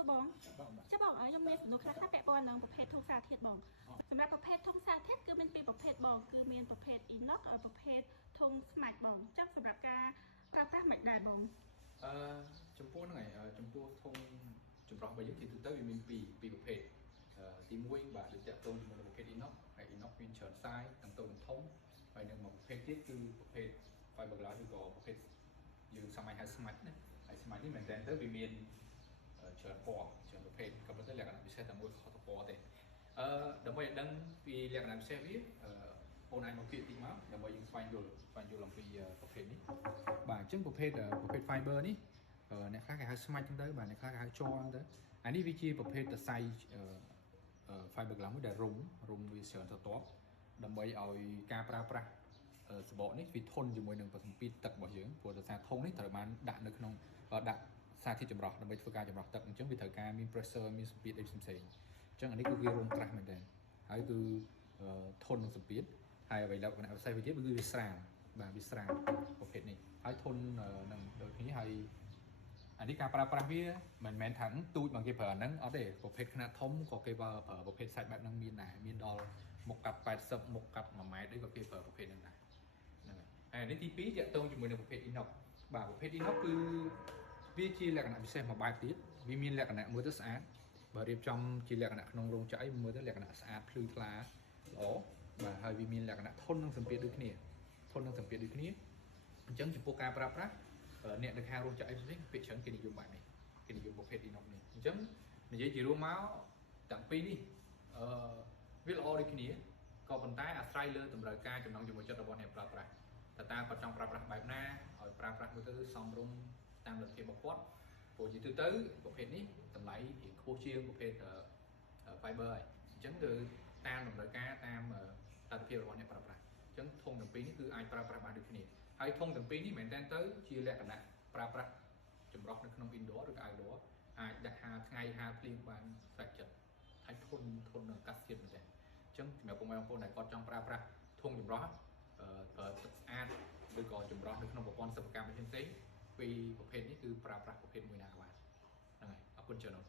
សួរបងចាំបងខ្ញុំមានសំណួរខ្លះពាក់ព័ន្ធនឹងប្រភេទធុងសារធាតុបងសម្រាប់ប្រភេទធុងសារធាតុគឺមានពីរប្រភេទបងគឺមានប្រភេទ inox ប្រភេទធុងស្មាច់បងចឹងសម្រាប់ការប្រើប្រាស់មិនដែរបងចំពោះហ្នឹងហើយចំពោះធុងចម្រោះរបស់យើងជាទូទៅវាមានពីរប្រភេទទី1បាទដូចតាក់ទងជាមួយនឹងប្រភេទ inox ហើយ inox មានច្រើនខ្សែទាំងតូចនិងធំហើយនឹងមួយប្រភេទទៀតគឺប្រភេទ fiberglass ឬក៏ប្រភេទយើងសម័យហៅស្មាច់ណាហើយស្មាច់នេះមែនតើទៅវាមានច្រើនពណ៌ច្រើនប្រភេទក៏ប៉ុន្តែលក្ខណៈពិសេសតែមួយខុសទៅពណ៌ទេដើម្បីឲ្យដឹងពីលក្ខណៈពិសេសវាបងអាចមកគៀកតិចមកដើម្បីយើងស្វែងយល់អំពីប្រភេទនេះបាទអញ្ចឹងប្រភេទ fiber នេះអ្នកខ្លះគេហៅស្មាច់ហ្នឹងទៅបាទអ្នកខ្លះគេហៅជ័រហ្នឹងទៅអានេះវាជាប្រភេទសរសៃfiberglass មួយដែលរុំវាច្រើនទៅតបដើម្បីឲ្យការប្រើប្រាស់សបកនេះវាធន់ជាមួយនឹងប្រសិទ្ធភាពទឹករបស់យើងព្រោះដោយសារធុងនេះត្រូវបានដាក់នៅក្នុងដាក់សារធាតុចម្រោះដើម្បីធ្វើការចម្រោះទឹកអញ្ចឹងវាត្រូវការមាន pressure មានសម្ពាធអីផ្សេងៗអញ្ចឹងអានេះគឺវារុំក្រាស់មែនតើហើយគឺធន់នឹងសម្ពាធហើយអ្វីលក្ខណៈពិសេសវាទៀតគឺវាស្រាលបាទវាស្រាលប្រភេទនេះហើយធន់នឹងដូចគ្នាហើយអានេះការប្រើប្រាស់វាមិនមែនថាទូចមកគេប្រើហ្នឹងអត់ទេប្រភេទខ្នាតធំក៏គេប្រើប្រភេទសាច់បែបហ្នឹងមានដែរមានដល់មុខកាត់80មុខកាត់1ម៉ែត្រអីក៏គេប្រើប្រភេទហ្នឹងដែរហ្នឹងហើយនេះទី2តាក់ទងជាមួយនឹងប្រភេទ inox បាទប្រភេទ inox គឺវាជាលក្ខណៈពិសេសមួយបែបទៀតវាមានលក្ខណៈមួយទៅស្អាតបើរៀបចំជាលក្ខណៈក្នុងរោងចក្រមើលទៅលក្ខណៈស្អាតភ្លឺថ្លាល្អបាទហើយវាមានលក្ខណៈធន់នឹងសម្ពាធដូចគ្នាអញ្ចឹងចំពោះការប្រើប្រាស់អ្នកនៅខាងរោងចក្រអីផ្សេងពាក្យច្រើនគេនិយមបែបនេះគេនិយមប្រភេទ inox នេះអញ្ចឹងនិយាយជារួមមកទាំងពីរនេះវាល្អដូចគ្នាក៏ប៉ុន្តែអាស្រ័យលើតម្រូវការចំណង់ចំណូលចិត្តរបស់អ្នកប្រើប្រាស់តើតើគាត់ចង់ប្រើប្រាស់បែបណាឲ្យប្រើប្រាស់មួយទៅសមរម្យតាមលទ្ធភាពរបស់គាត់ព្រោះជាទូទៅប្រភេទនេះតម្លៃខ្ពស់ជាងប្រភេទ fiber ហើយអញ្ចឹងគឺតាមតម្រូវការតាមលទ្ធភាពរបស់អ្នកប្រើប្រាស់អញ្ចឹងធុងទាំងពីរនេះគឺអាចប្រើប្រាស់បានដូចគ្នាហើយធុងទាំងពីរនេះមែនតើទៅជាលក្ខណៈប្រើប្រាស់ចម្រោះនៅក្នុង indoor ឬក៏ outdoor អាចដាក់ហាលថ្ងៃហាលភ្លៀងបានស្រាច់ចិត្តហើយធន់នឹងអាកាសធាតុមែនតើអញ្ចឹងសម្រាប់បងប្អូនដែលគាត់ចង់ប្រើប្រាស់ធុងចម្រោះប្រើទឹកស្អាតឬក៏ចម្រោះនៅក្នុងប្រព័ន្ធសិប្បកម្មផ្សេងៗពីប្រភេទនេះគឺប្រើប្រាស់ប្រភេទមួយណាក៏បានហ្នឹងហើយអរគុណច្រើន